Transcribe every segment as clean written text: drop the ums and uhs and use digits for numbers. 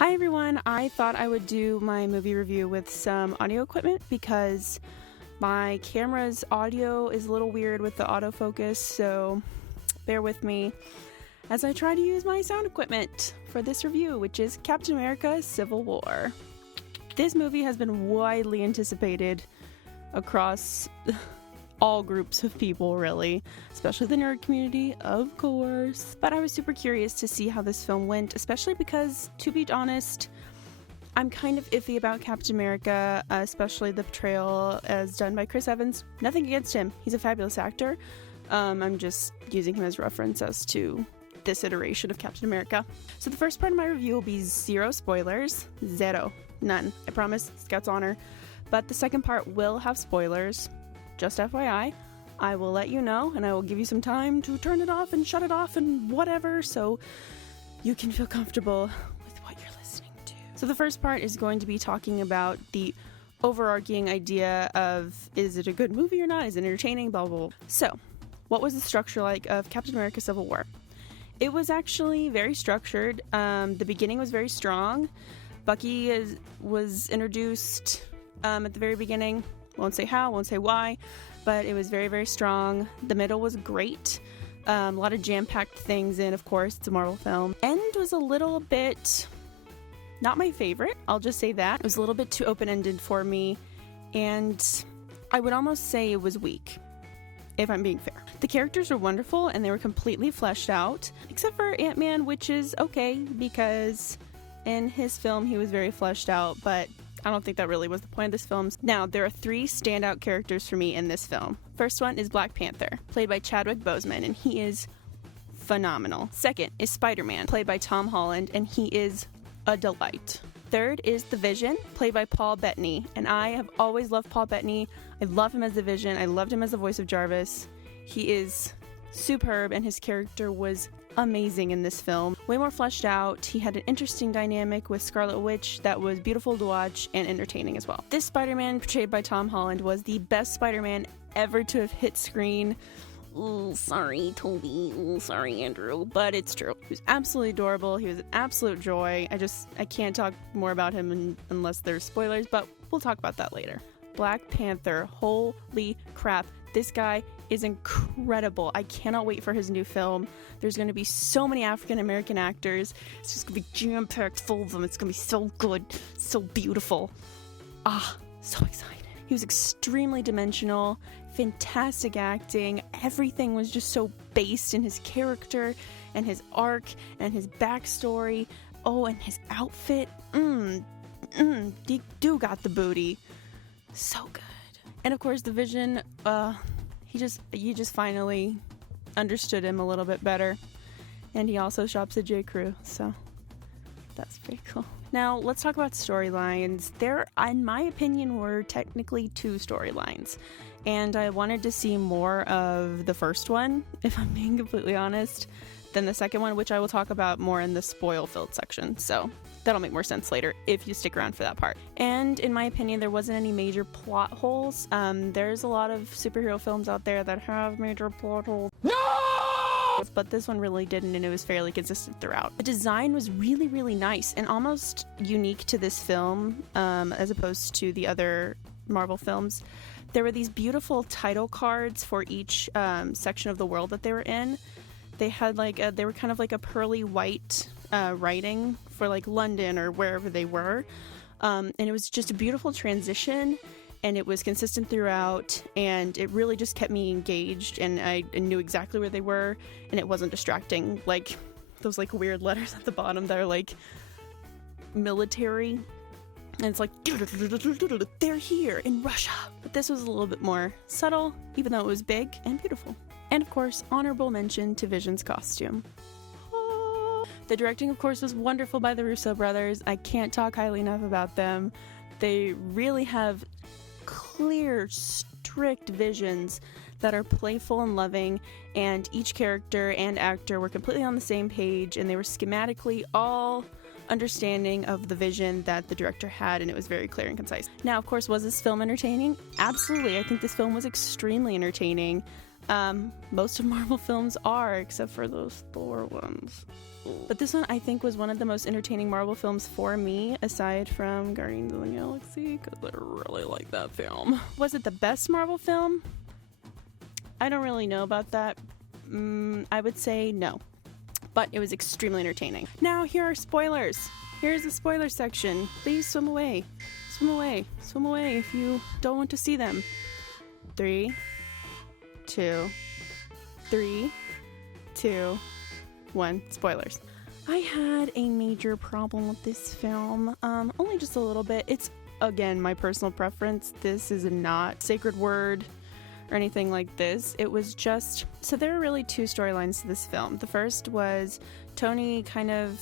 Hi everyone, I thought I would do my movie review with some audio equipment because my camera's audio is a little weird with the autofocus, so bear with me as I try to use my sound equipment for this review, which is Captain America: Civil War. This movie has been widely anticipated across all groups of people, really, especially the nerd community, of course. But I was super curious to see how this film went, especially because, to be honest, I'm kind of iffy about Captain America, especially the portrayal as done by Chris Evans. Nothing against him. He's a fabulous actor. I'm just using him as reference as to this iteration of Captain America. So the first part of my review will be zero spoilers. Zero. None. I promise. Scout's honor. But the second part will have spoilers. Just FYI, I will let you know, and I will give you some time to turn it off and shut it off and whatever, so you can feel comfortable with what you're listening to. So the first part is going to be talking about the overarching idea of, is it a good movie or not? Is it entertaining? Blah, blah, blah. So, what was the structure like of Captain America: Civil War? It was actually very structured. The beginning was very strong. Bucky was introduced at the very beginning. Won't say how, won't say why, but it was very, very strong. The middle was great. A lot of jam-packed things in, of course. It's a Marvel film. End was a little bit not my favorite. I'll just say that. It was a little bit too open-ended for me, and I would almost say it was weak, if I'm being fair. The characters were wonderful, and they were completely fleshed out, except for Ant-Man, which is okay, because in his film, he was very fleshed out, but I don't think that really was the point of this film. Now, there are three standout characters for me in this film. First one is Black Panther, played by Chadwick Boseman, and he is phenomenal. Second is Spider-Man, played by Tom Holland, and he is a delight. Third is The Vision, played by Paul Bettany, and I have always loved Paul Bettany. I love him as The Vision. I loved him as the voice of Jarvis. He is superb, and his character was amazing in this film. Way more fleshed out. He had an interesting dynamic with Scarlet Witch that was beautiful to watch and entertaining as well. This Spider-Man, portrayed by Tom Holland, was the best Spider-Man ever to have hit screen. Ooh, sorry, Toby. Ooh, sorry, Andrew. But it's true. He was absolutely adorable. He was an absolute joy. I can't talk more about him unless there's spoilers, but we'll talk about that later. Black Panther. Holy crap. This guy is incredible. I cannot wait for his new film. There's going to be so many African American actors. It's just going to be jam-packed full of them. It's going to be so good, so beautiful. So excited. He was extremely dimensional, fantastic acting. Everything was just so based in his character and his arc and his backstory. Oh, and his outfit. He do got the booty. So good. And of course, The Vision, you just finally understood him a little bit better. And he also shops at J. Crew, so that's pretty cool. Now, let's talk about storylines. There, in my opinion, were technically two storylines. And I wanted to see more of the first one, if I'm being completely honest, than the second one, which I will talk about more in the spoil-filled section. So that'll make more sense later if you stick around for that part. And in my opinion, there wasn't any major plot holes. There's a lot of superhero films out there that have major plot holes. No! But this one really didn't, and it was fairly consistent throughout. The design was really, really nice and almost unique to this film, as opposed to the other Marvel films. There were these beautiful title cards for each section of the world that they were in. They had they were kind of like a pearly white writing for like London or wherever they were. And it was just a beautiful transition, and it was consistent throughout, and it really just kept me engaged, and I knew exactly where they were, and it wasn't distracting. Like those like weird letters at the bottom that are like military, and it's like they're here in Russia. But this was a little bit more subtle, even though it was big and beautiful. And of course, honorable mention to Vision's costume. The directing, of course, was wonderful by the Russo brothers. I can't talk highly enough about them. They really have clear, strict visions that are playful and loving, and each character and actor were completely on the same page, and they were schematically all understanding of the vision that the director had, and it was very clear and concise. Now, of course, was this film entertaining? Absolutely. I think this film was extremely entertaining. Most of Marvel films are, except for those Thor ones. But this one, I think, was one of the most entertaining Marvel films for me, aside from Guardians of the Galaxy, because I really like that film. Was it the best Marvel film? I don't really know about that. I would say no. But it was extremely entertaining. Now, here are spoilers. Here's the spoiler section. Please swim away. Swim away. Swim away if you don't want to see them. 3, 2, 1. Spoilers. I had a major problem with this film. Only just a little bit. It's, again, my personal preference. This is not sacred word or anything like this. It was just... So there are really two storylines to this film. The first was Tony kind of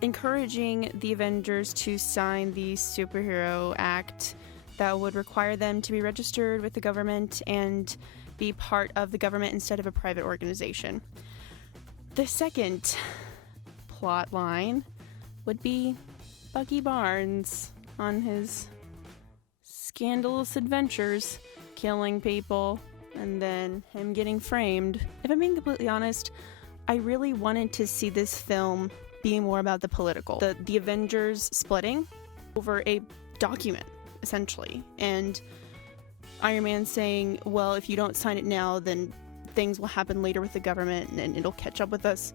encouraging the Avengers to sign the superhero act that would require them to be registered with the government and be part of the government instead of a private organization. The second plot line would be Bucky Barnes on his scandalous adventures, killing people, and then him getting framed. If I'm being completely honest, I really wanted to see this film being more about the political. The Avengers splitting over a document, essentially. And Iron Man saying, well, if you don't sign it now, then things will happen later with the government and it'll catch up with us.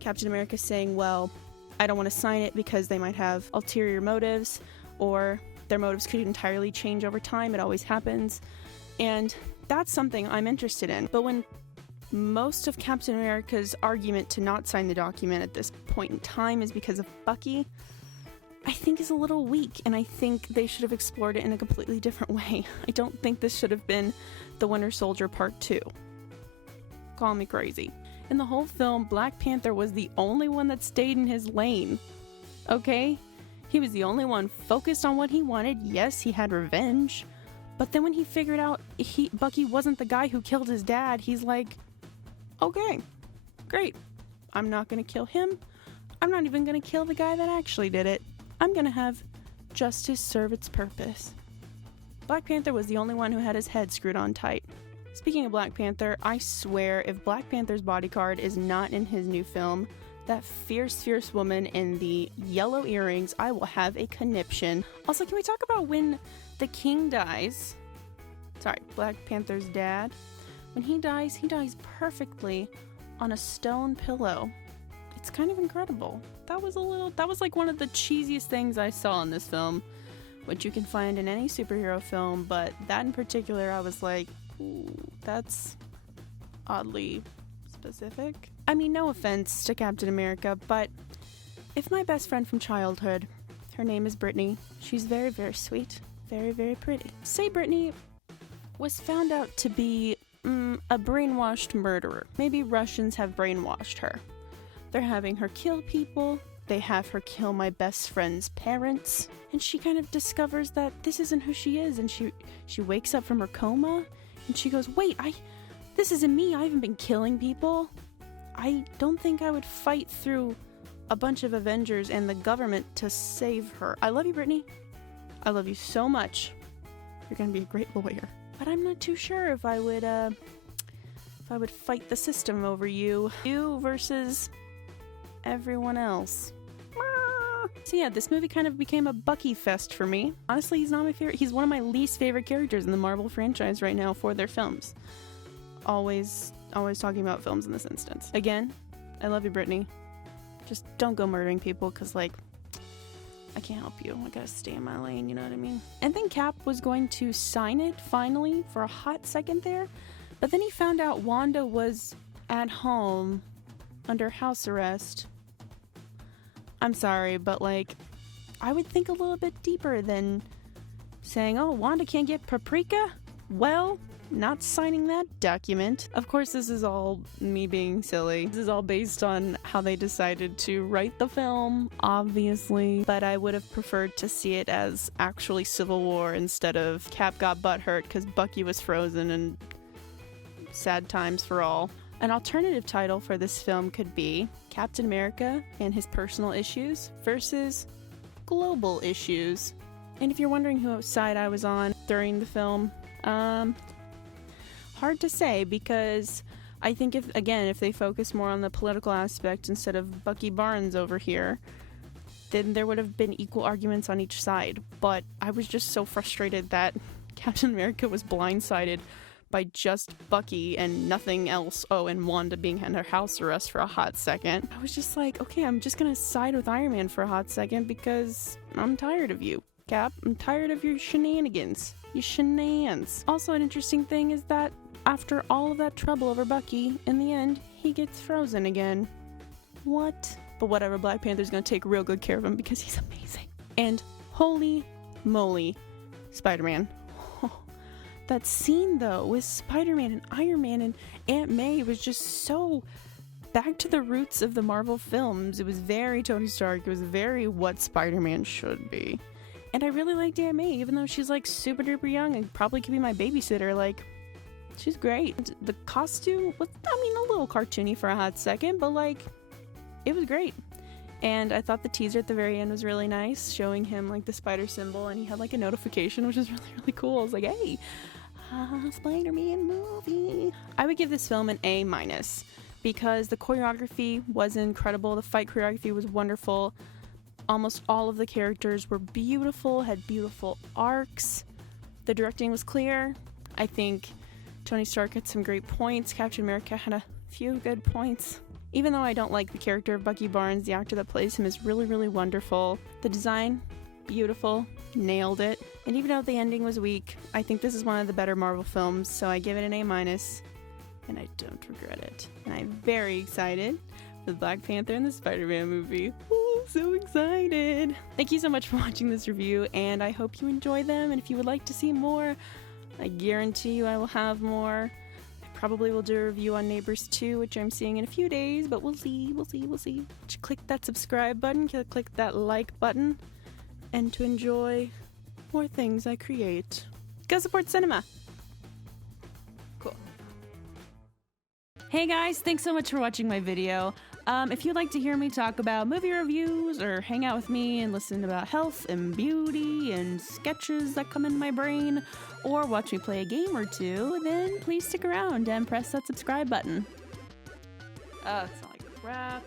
Captain America saying, well, I don't want to sign it because they might have ulterior motives, or their motives could entirely change over time. It always happens. And that's something I'm interested in. But when most of Captain America's argument to not sign the document at this point in time is because of Bucky, I think is a little weak, and I think they should have explored it in a completely different way. I don't think this should have been the Winter Soldier Part 2. Call me crazy. In the whole film, Black Panther was the only one that stayed in his lane. Okay? He was the only one focused on what he wanted. Yes, he had revenge. But then when he figured out Bucky wasn't the guy who killed his dad, he's like, okay, great. I'm not gonna kill him. I'm not even gonna kill the guy that actually did it. I'm gonna have justice serve its purpose. Black Panther was the only one who had his head screwed on tight. Speaking of Black Panther, I swear if Black Panther's bodyguard is not in his new film, that fierce woman in the yellow earrings, I will have a conniption. Also, can we talk about when the king dies? Sorry, Black Panther's dad. When he dies perfectly on a stone pillow. It's kind of incredible. That was like one of the cheesiest things I saw in this film, which you can find in any superhero film, but that in particular, I was like, ooh, that's oddly specific. I mean, no offense to Captain America, but if my best friend from childhood, her name is Brittany, she's very, very sweet, very, very pretty. Say Brittany was found out to be a brainwashed murderer. Maybe Russians have brainwashed her. They're having her kill people, they have her kill my best friend's parents, and she kind of discovers that this isn't who she is, and she wakes up from her coma, and she goes, wait, this isn't me, I haven't been killing people. I don't think I would fight through a bunch of Avengers and the government to save her. I love you, Brittany. I love you so much. You're gonna be a great lawyer. But I'm not too sure if I would fight the system over you. You versus everyone else. So yeah, this movie kind of became a Bucky fest for me. Honestly, he's not my favorite. He's one of my least favorite characters in the Marvel franchise right now for their films. Always talking about films in this instance. Again, I love you, Brittany. Just don't go murdering people, because, like, I can't help you. I gotta stay in my lane, you know what I mean? And then Cap was going to sign it, finally, for a hot second there. But then he found out Wanda was at home under house arrest. I'm sorry, but, like, I would think a little bit deeper than saying, oh, Wanda can't get paprika? Well, not signing that document. Of course, this is all me being silly. This is all based on how they decided to write the film, obviously. But I would have preferred to see it as actually Civil War instead of Cap got butthurt because Bucky was frozen and sad times for all. An alternative title for this film could be Captain America and his personal issues versus global issues. And if you're wondering whose side I was on during the film, Hard to say, because I think if they focus more on the political aspect instead of Bucky Barnes over here, then there would have been equal arguments on each side. But I was just so frustrated that Captain America was blindsided by just Bucky and nothing else. Oh, and Wanda being under house arrest for a hot second. I was just like, okay, I'm just gonna side with Iron Man for a hot second because I'm tired of you, Cap. I'm tired of your shenanigans. You shenanigans. Also, an interesting thing is that after all of that trouble over Bucky, in the end, he gets frozen again. What? But whatever, Black Panther's gonna take real good care of him because he's amazing. And holy moly, Spider-Man. That scene, though, with Spider-Man and Iron Man and Aunt May was just so back to the roots of the Marvel films. It was very Tony Stark. It was very what Spider-Man should be. And I really liked Aunt May, even though she's, like, super duper young and probably could be my babysitter. Like, she's great. The costume was, a little cartoony for a hot second, but, like, it was great. And I thought the teaser at the very end was really nice, showing him, like, the spider symbol, and he had, like, a notification, which is really, really cool. I was like, hey, Spider-Man movie. I would give this film an A-, because the choreography was incredible. The fight choreography was wonderful. Almost all of the characters were beautiful, had beautiful arcs. The directing was clear. I think Tony Stark had some great points. Captain America had a few good points. Even though I don't like the character of Bucky Barnes, the actor that plays him is really, really wonderful. The design, beautiful, nailed it. And even though the ending was weak, I think this is one of the better Marvel films, so I give it an A-, and I don't regret it. And I'm very excited for the Black Panther and the Spider-Man movie. Ooh, so excited! Thank you so much for watching this review, and I hope you enjoy them, and if you would like to see more, I guarantee you I will have more. Probably will do a review on Neighbors 2, which I'm seeing in a few days, but we'll see. Just click that subscribe button, click that like button, and to enjoy more things I create. Go support cinema! Cool. Hey guys, thanks so much for watching my video. If you'd like to hear me talk about movie reviews or hang out with me and listen about health and beauty and sketches that come in my brain, or watch me play a game or two, then please stick around and press that subscribe button. Oh, it's not like crap.